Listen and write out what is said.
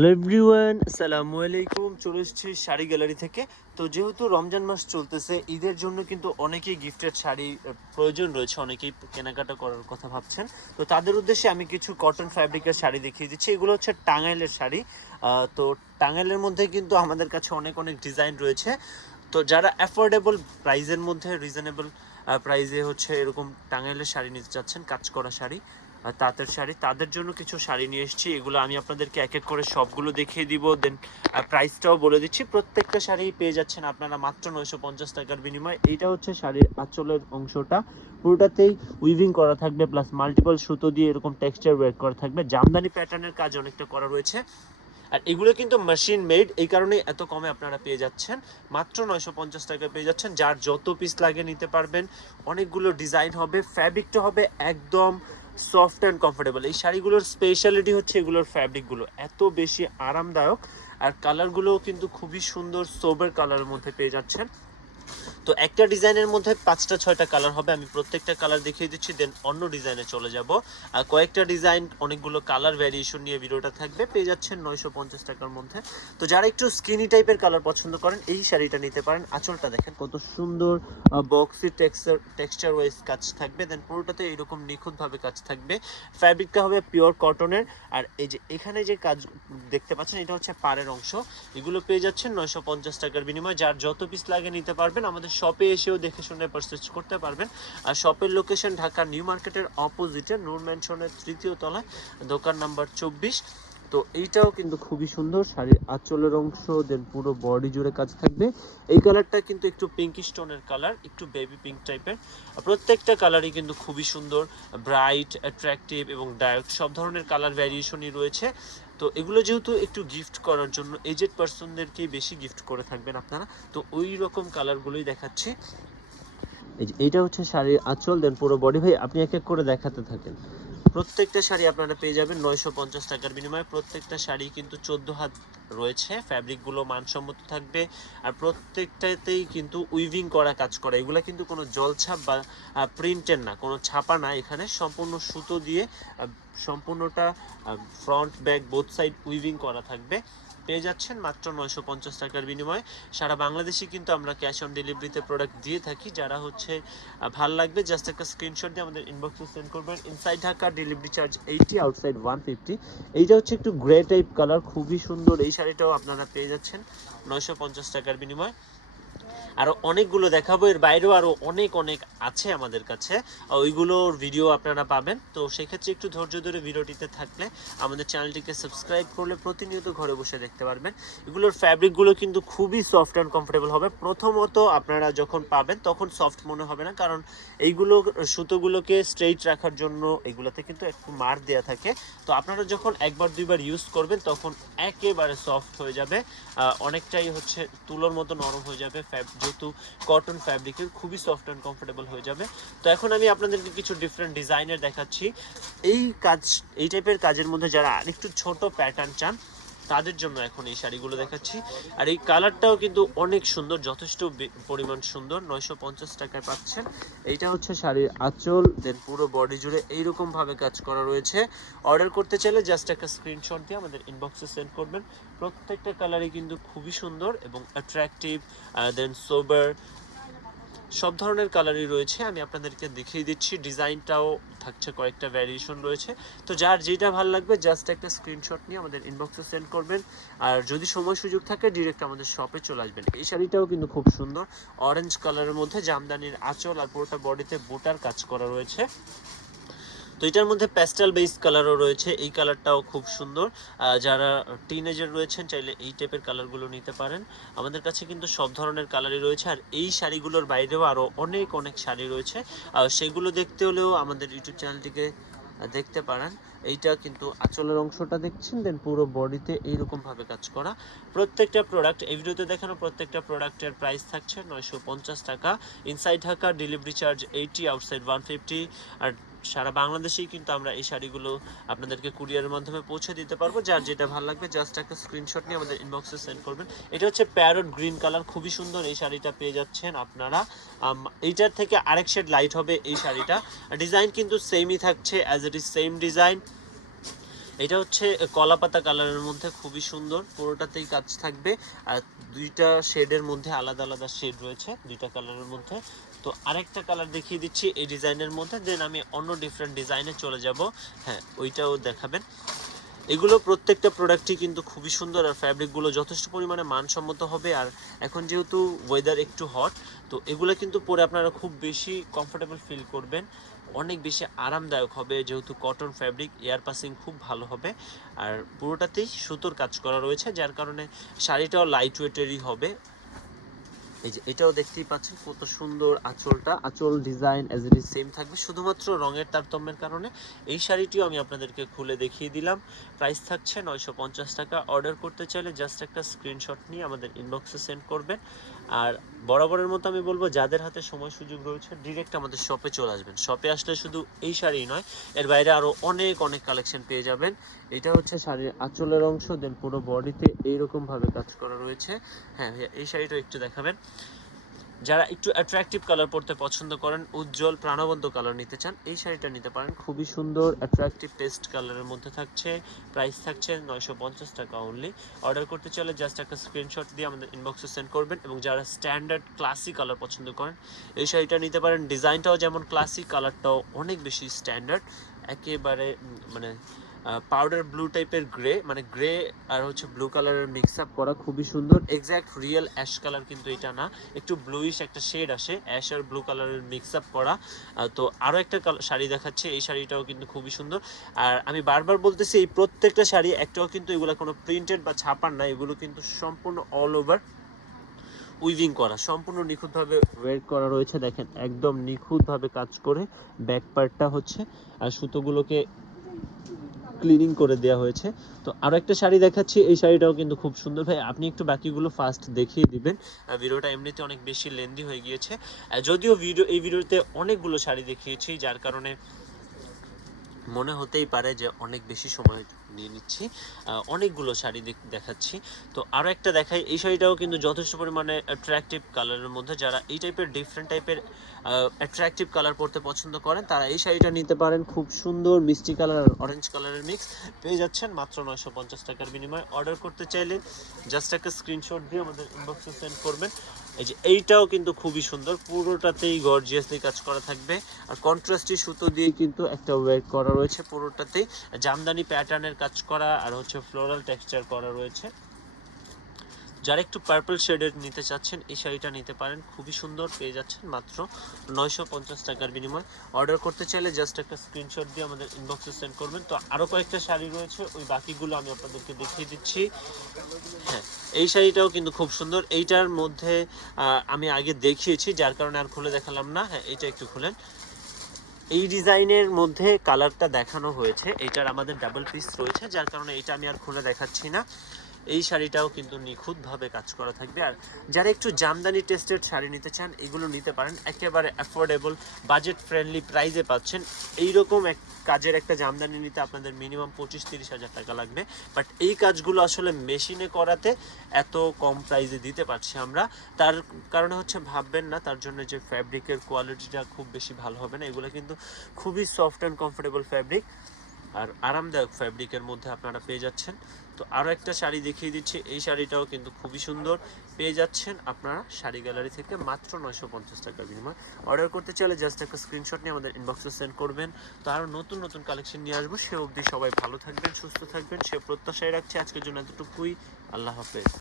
Hello everyone আসসালামু আলাইকুম চলে এসেছি শাড়ি গ্যালারি থেকে। তো যেহেতু রমজান মাস চলতেছে, ঈদের জন্য কিন্তু অনেকেই গিফটেড শাড়ি প্রয়োজন রয়েছে, অনেকেই কেনাকাটা করার কথা ভাবছেন। তো তাদের উদ্দেশ্যে আমি কিছু কটন ফ্যাব্রিকের শাড়ি দেখিয়ে দিচ্ছি। এগুলো হচ্ছে টাঙ্গাইলের শাড়ি। তো টাঙ্গাইলের মধ্যে কিন্তু আমাদের কাছে অনেক অনেক ডিজাইন রয়েছে। তো যারা অ্যাফোর্ডেবল প্রাইজের মধ্যে রিজনেবল প্রাইজে হচ্ছে এরকম টাঙ্গাইলের শাড়ি নিতে চাচ্ছেন, কাজ করা শাড়ি তাঁতের শাড়ি। তাদের জন্য কিছু শাড়ি নিয়ে এসেছি। এগুলো আমি আপনাদেরকে এক এক করে সবগুলো দেখিয়ে দিব। দেন প্রাইসটাও বলে দিচ্ছি। প্রত্যেকটা শাড়ি পেয়ে যাচ্ছেন আপনারা মাত্র নয়শো পঞ্চাশ টাকার বিনিময়ে। এইটা হচ্ছে শাড়ির আঁচলের অংশটা। পুরোটাতেই উইভিং করা থাকবে প্লাস মাল্টিপল সুতো দিয়ে এরকম টেক্সচার ওয়ার্ক করা থাকবে। জামদানি প্যাটার্নের কাজ অনেকটা করা রয়েছে। আর এগুলো কিন্তু মেশিন মেড এই কারণে এত কমে আপনারা পেয়ে যাচ্ছেন। মাত্র নয়শো পঞ্চাশ টাকায় পেয়ে যাচ্ছেন। যার যত পিস লাগে নিতে পারবেন। অনেকগুলো ডিজাইন হবে। ফ্যাব্রিকটা হবে একদম সফট অ্যান্ড কমফোর্টেবল। এই শাড়িগুলোর স্পেশালিটি হচ্ছে এগুলোর ফ্যাব্রিকগুলো এত বেশি আরামদায়ক। আর কালারগুলোও কিন্তু খুবই সুন্দর সোবের কালারের মধ্যে পেয়ে যাচ্ছেন। তো একটা ডিজাইনের মধ্যে পাঁচটা, ছয়টা কালার হবে। আমি প্রত্যেকটা কালার দেখিয়ে দিচ্ছি, দেন অন্য ডিজাইনে চলে যাব। আর কয়েকটা ডিজাইন, অনেকগুলো কালার ভ্যারিয়েশন নিয়ে ভিডিওটা থাকবে। পেয়ে যাচ্ছেন নয়শো পঞ্চাশ টাকার মধ্যে। তো যারা একটু স্কিনি টাইপের কালার পছন্দ করেন, এই শাড়িটা নিতে পারেন। আঁচলটা দেখেন, কত সুন্দর বক্সি টেক্সচার টেক্সচার ওয়াইজ কাজ থাকবে। দেন পুরোটাতে এইরকম নিখুঁতভাবে কাজ থাকবে। ফ্যাব্রিকটা হবে পিওর কটনের আর এই যে এখানে যে কাজ দেখতে পাচ্ছেন, এটা হচ্ছে পাড়ের অংশ। এগুলো পেয়ে যাচ্ছেন নয়শো পঞ্চাশ টাকার বিনিময়ে। যার যত পিস লাগে নিতে পারবেন আমাদের শপে এসেও দেখে শুনে পারচেজ করতে পারবেন। আর শপের লোকেশন ঢাকা নিউ মার্কেটের অপোজিটে নূর ম্যানশনের তৃতীয় তলায়, দোকান নাম্বার চব্বিশ। তো এইটাও কিন্তু খুবই সুন্দর। শাড়ির আঁচলের অংশ দেন পুরো বডি জুড়ে কাজ থাকবে। এই কালারটা কিন্তু একটু পিঙ্কি স্টোনের কালার একটু বেবি পিঙ্ক টাইপের প্রত্যেকটা কালারই কিন্তু খুবই সুন্দর ব্রাইট অ্যাট্রাকটিভ এবং ডার্ক সব ধরনের কালার ভ্যারিয়েশনই রয়েছে। তো এগুলো যেহেতু একটু গিফট করার জন্য এজেড পার্সনদেরকেই বেশি গিফট করে থাকবেন আপনারা। তো ওই রকম কালারগুলোই দেখাচ্ছি। এইটা হচ্ছে শাড়ির আঁচল দেন পুরো বডি ভাই, আপনি এক এক করে দেখাতে থাকেন। প্রত্যেকটা শাড়ি আপনারা পেয়ে যাবেন নয়শো পঞ্চাশ টাকার বিনিময়ে। প্রত্যেকটা শাড়ি কিন্তু চোদ্দ হাত রয়েছে ফ্যাব্রিকগুলো মানসম্মত থাকবে। আর প্রত্যেকটাতেই কিন্তু উইভিং করা কাজ করা, এগুলো কিন্তু কোনো জলছাপ বা প্রিন্টের না, কোনো ছাপা না। এখানে সম্পূর্ণ সুতো দিয়ে সম্পূর্ণটা front back both side weaving করা থাকবে। পেয়ে যাচ্ছেন মাত্র নয়শো পঞ্চাশ টাকার বিনিময়ে। সারা বাংলাদেশে কিন্তু আমরা ক্যাশ অন ডেলিভারিতে প্রোডাক্ট দিয়ে থাকি, যারা হচ্ছে ভালো লাগবে জাস্ট একটা স্ক্রিনশট দিয়ে আমাদের ইনবক্সে সেন্ড করবেন। Inside Dhaka delivery charge eighty outside one fifty এইটা হচ্ছে একটু গ্রে টাইপ কালার খুবই সুন্দর। এই শাড়িটাও আপনারা পেয়ে যাচ্ছেন নয়শো পঞ্চাশ টাকার বিনিময়ে। আরও অনেকগুলো দেখাবো, এর বাইরেও আরও অনেক অনেক আছে আমাদের কাছে। ওইগুলোর ভিডিও আপনারা পাবেন। তো সেক্ষেত্রে একটু ধৈর্য ধরে ভিডিওটিতে থাকলে আমাদের চ্যানেলটিকে সাবস্ক্রাইব করলে প্রতিনিয়ত ঘরে বসে দেখতে পারবেন। এগুলোর ফ্যাব্রিকগুলো কিন্তু খুবই সফট অ্যান্ড কমফোর্টেবল হবে। প্রথমত আপনারা যখন পাবেন, তখন সফট মনে হবে না। কারণ এইগুলো, সুতোগুলোকে স্ট্রেইট রাখার জন্য এগুলোতে কিন্তু একটু মার দেওয়া থাকে। তো আপনারা যখন একবার, দুইবার ইউজ করবেন, তখন একেবারে সফট হয়ে যাবে। অনেকটাই হচ্ছে তুলোর মতো নরম হয়ে যাবে যেহেতু কটন ফ্যাব্রিকের খুবই সফট অ্যান্ড কমফোর্টেবল হয়ে যাবে। তো এখন আমি আপনাদেরকে কিছু ডিফারেন্ট ডিজাইনের দেখাচ্ছি। এই কাজ, এই টাইপের কাজের মধ্যে যারা আরেকটু ছোট প্যাটার্ন চান তাদের জন্য এখন এই শাড়িগুলো দেখাচ্ছি। আর এই কালারটাও কিন্তু অনেক সুন্দর, যথেষ্ট পরিমাণ সুন্দর। নয়শো পঞ্চাশ টাকায় পাচ্ছেন। এইটা হচ্ছে শাড়ির আঁচল দেন পুরো বডি জুড়ে এইরকম ভাবে কাজ করা রয়েছে। অর্ডার করতে চাইলে জাস্ট একটা স্ক্রিনশট দিয়ে আমাদের ইনবক্সে সেন্ড করবেন। প্রত্যেকটা কালারই কিন্তু খুবই সুন্দর এবং অ্যাট্রাকটিভ দেন সোবার সব ধরনের কালারই রয়েছে, আমি আপনাদেরকে দেখিয়ে দিচ্ছি। ডিজাইনটাও থাকছে, কয়েকটা ভ্যারিয়েশন রয়েছে। তো যার যেটা ভালো লাগবে জাস্ট একটা স্ক্রিনশট নিয়ে আমাদের ইনবক্সে সেন্ড করবেন। আর যদি সময় সুযোগ থাকে ডিরেক্ট আমাদের শপে চলে আসবেন। এই শাড়িটাও কিন্তু খুব সুন্দর অরেঞ্জ কালারের মধ্যে, জামদানির আঁচল আর পুরোটা বডিতে বোটার কাজ করা রয়েছে। তো এটার মধ্যে প্যাস্টেল বেস কালারও রয়েছে। এই কালারটাও খুব সুন্দর। যারা টিনেজার রয়েছেন, চাইলে এই টাইপের কালারগুলো নিতে পারেন। আমাদের কাছে কিন্তু সব ধরনের কালারই রয়েছে। আর এই শাড়িগুলোর বাইরেও আরও অনেক অনেক শাড়ি রয়েছে। আর সেগুলো দেখতে হলেও আমাদের ইউটিউব চ্যানেলটিকে দেখতে পারেন। এইটা কিন্তু আঁচলের অংশটা দেখছেন দেন পুরো বডিতে এইরকম ভাবে কাজ করা। প্রত্যেকটা প্রোডাক্ট এই ভিডিওতে দেখানো প্রত্যেকটা প্রোডাক্টের প্রাইস থাকছে নয়শো পঞ্চাশ টাকা। Inside Dhaka delivery charge eighty outside one fifty আর সারা বাংলাদেশেই কিন্তু আমরা এই শাড়িগুলো আপনাদেরকে কুরিয়ারের মাধ্যমে পৌঁছে দিতে পারব। যার যেটা ভালো লাগবে জাস্ট একটা স্ক্রিনশট নিয়ে আমাদের ইনবক্সে সেন্ড করবেন। এটা হচ্ছে প্যারট গ্রিন কালার খুবই সুন্দর এই শাড়িটা পেয়ে যাচ্ছেন আপনারা। এইটার থেকে আরেক শেড লাইট হবে এই শাড়িটা। ডিজাইন কিন্তু সেমই থাকছে as it is same design এটা হচ্ছে কলাপাতা কালারের মধ্যে খুবই সুন্দর। পুরোটাতেই কাজ থাকবে। আর দুইটা শেডের মধ্যে আলাদা আলাদা শেড রয়েছে, দুইটা কালারের মধ্যে। তো আরেকটা কালার দেখিয়ে দিচ্ছি এই ডিজাইনের মধ্যে। দেন আমি অন্য ডিফারেন্ট ডিজাইনে চলে যাব। হ্যাঁ ওইটাও দেখাবেন। এগুলো প্রত্যেকটা প্রোডাক্টই কিন্তু খুবই সুন্দর আর ফ্যাব্রিকগুলো যথেষ্ট পরিমাণে মানসম্মত হবে। আর এখন যেহেতু ওয়েদার একটু হট তো এগুলো কিন্তু পরে আপনারা খুব বেশি কমফোর্টেবল ফিল করবেন। অনেক বেশি আরামদায়ক হবে যেহেতু কটন ফ্যাব্রিক এয়ার পাসিং খুব ভালো হবে। আর পুরোটাতেই সুতোর কাজ করা রয়েছে, যার কারণে শাড়িটাও লাইট ওয়েটেরই হবে। এই যে, এটাও দেখতেই পাচ্ছেন কত সুন্দর আঁচলটা। আঁচল, design as it is same থাকবে। শুধুমাত্র রঙের তারতম্যের কারণে এই শাড়িটিও আমি আপনাদেরকে খুলে দেখিয়ে দিলাম। প্রাইস থাকছে নয়শো পঞ্চাশ টাকা। অর্ডার করতে চাইলে জাস্ট একটা স্ক্রিনশট নিয়ে আমাদের ইনবক্সে সেন্ড করবেন। আর বরাবরের মতো আমি বলব, যাদের হাতে সময় সুযোগ রয়েছে ডিরেক্ট আমাদের শপে চলে আসবেন। শপে আসলে শুধু এই শাড়ি নয়, এর বাইরে আরও অনেক অনেক কালেকশন পেয়ে যাবেন। এটা হচ্ছে শাড়ির আঁচলের অংশ দেন পুরো বডিতে এইরকম ভাবে কাজ করা রয়েছে। হ্যাঁ এই শাড়িটা একটু দেখাবেন। যারা একটু অ্যাট্রাকটিভ কালার পরতে পছন্দ করেন, উজ্জ্বল, প্রাণবন্ত কালার নিতে চান, এই শাড়িটা নিতে পারেন। খুবই সুন্দর অ্যাট্রাকটিভ পেস্ট কালারের মধ্যে থাকছে। প্রাইস থাকছে নয়শো পঞ্চাশ টাকা অনলি অর্ডার করতে চাইলে জাস্ট একটা স্ক্রিনশট দিয়ে আমাদের ইনবক্সে সেন্ড করবেন এবং যারা স্ট্যান্ডার্ড ক্লাসিক কালার পছন্দ করেন, এই শাড়িটা নিতে পারেন। ডিজাইনটাও যেমন ক্লাসিক কালারটাও অনেক বেশি স্ট্যান্ডার্ড একেবারে মানে পাউডার ব্লু টাইপের গ্রে মানে গ্রে আর হচ্ছে ব্লু কালারের মিক্স আপ করা খুবই সুন্দর। এক্স্যাক্ট রিয়েল অ্যাশ কালার কিন্তু এটা না, একটু ব্লুইশ একটা শেড আসে অ্যাশ আর ব্লু কালারের মিক্স আপ করা। তো আরও একটা শাড়ি দেখাচ্ছে, এই শাড়িটাও কিন্তু খুবই সুন্দর। আর আমি বারবার বলতেছি, এই প্রত্যেকটা শাড়ি, একটাও কিন্তু এগুলো কোনো প্রিন্টেড বা ছাপার না, এগুলো কিন্তু সম্পূর্ণ অল ওভার উইভিং করা, সম্পূর্ণ নিখুঁতভাবে ওয়েট করা রয়েছে। দেখেন, একদম নিখুঁতভাবে কাজ করে ব্যাক পার্টটা হচ্ছে, আর সুতোগুলোকে ক্লিনিং করে দেওয়া হয়েছে। তো আরও একটা শাড়ি দেখাচ্ছি, এই শাড়িটাও কিন্তু খুব সুন্দর। ভাই, আপনি একটু বাকিগুলো ফার্স্ট দেখিয়ে দিবেন। ভিডিওটা এমনিতে অনেক বেশি লেন্দি হয়ে গিয়েছে। যদিও ভিডিও এই ভিডিওতে অনেকগুলো শাড়ি দেখিয়েছি, যার কারণে মনে হতেই পারে যে অনেক বেশি সময় নিয়ে নিচ্ছি অনেকগুলো শাড়ি দেখ- দেখাচ্ছি। তো আরও একটা দেখাই, এই শাড়িটাও কিন্তু যথেষ্ট পরিমাণে অ্যাট্রাকটিভ কালারের মধ্যে। যারা এই টাইপের ডিফারেন্ট টাইপের অ্যাট্রাকটিভ কালার পরতে পছন্দ করেন, তারা এই শাড়িটা নিতে পারেন। খুব সুন্দর মিষ্টি কালার আর অরেঞ্জ কালারের মিক্স পেয়ে যাচ্ছেন মাত্র নয়শো পঞ্চাশ টাকার বিনিময়ে। অর্ডার করতে চাইলে জাস্ট একটা স্ক্রিনশট দিয়ে আমাদের ইনবক্সে সেন্ড করবেন। এই যে এইটাও কিন্তু খুবই সুন্দর। পুরোটাতেই গর্জিয়াসলি কাজ করা থাকবে। আর কন্ট্রাস্টি সুতো দিয়ে কিন্তু একটা ওয়েট করা রয়েছে পুরোটাতেই। জামদানি প্যাটার্নের কাজ করা আর হচ্ছে ফ্লোরাল টেক্সচার করা রয়েছে। যারা একটু পার্পল শেডের নিতে চাচ্ছেন, এই শাড়িটা নিতে পারেন। খুবই সুন্দর, পেয়ে যাচ্ছেন মাত্র নয়শো পঞ্চাশ টাকার বিনিময়। অর্ডার করতে চাইলে জাস্ট একটা স্ক্রিনশট দিয়ে আমাদের ইনবক্সে সেন্ড করবেন। তো আরও কয়েকটা শাড়ি রয়েছে, ওই বাকিগুলো আমি আপনাদেরকে দেখিয়ে দিচ্ছি। হ্যাঁ এই শাড়িটাও কিন্তু খুব সুন্দর। এইটার মধ্যে আমি আগে দেখিয়েছি, যার কারণে আর খুলে দেখালাম না। হ্যাঁ এইটা একটু খুলেন। এই ডিজাইনের মধ্যে কালারটা দেখানো হয়েছে। এইটার আমাদের ডাবল পিস রয়েছে, যার কারণে এটা আমি আর খুলে দেখাচ্ছি না। এই শাড়িটাও কিন্তু নিখুঁতভাবে কাজ করা থাকবে। আর যারা একটু জামদানি টেস্টেড শাড়ি নিতে চান, এগুলো নিতে পারেন। একেবারে অ্যাফোর্ডেবল বাজেট ফ্রেন্ডলি প্রাইসে পাচ্ছেন। এইরকম এক কাজের একটা জামদানি নিতে আপনাদের মিনিমাম পঁচিশ তিরিশ হাজার টাকা লাগবে। বাট এই কাজগুলো আসলে মেশিনে করাতে এত কম প্রাইসে দিতে পারছি আমরা। তার কারণে হচ্ছে ভাববেন না, তার জন্য যে ফ্যাব্রিকের কোয়ালিটিটা খুব বেশি ভালো হবে না। এগুলো কিন্তু খুবই সফট অ্যান্ড কমফোর্টেবল ফ্যাব্রিক আর আরামদায়ক ফ্যাব্রিকের মধ্যে আপনারা পেয়ে যাচ্ছেন। তো আরও একটা শাড়ি দেখিয়ে দিচ্ছি। এই শাড়িটাও কিন্তু খুবই সুন্দর। পেয়ে যাচ্ছেন আপনারা শাড়ি গ্যালারি থেকে মাত্র নয়শো পঞ্চাশ টাকার বিনিময়। অর্ডার করতে চাইলে জাস্ট একটা স্ক্রিনশট নিয়ে আমাদের ইনবক্সে সেন্ড করবেন। তো আরও নতুন নতুন কালেকশন নিয়ে আসব। সে অবধি সবাই ভালো থাকবেন, সুস্থ থাকবেন। সে প্রত্যাশায় রাখছি আজকের জন্য এতটুকুই। আল্লাহ হাফেজ।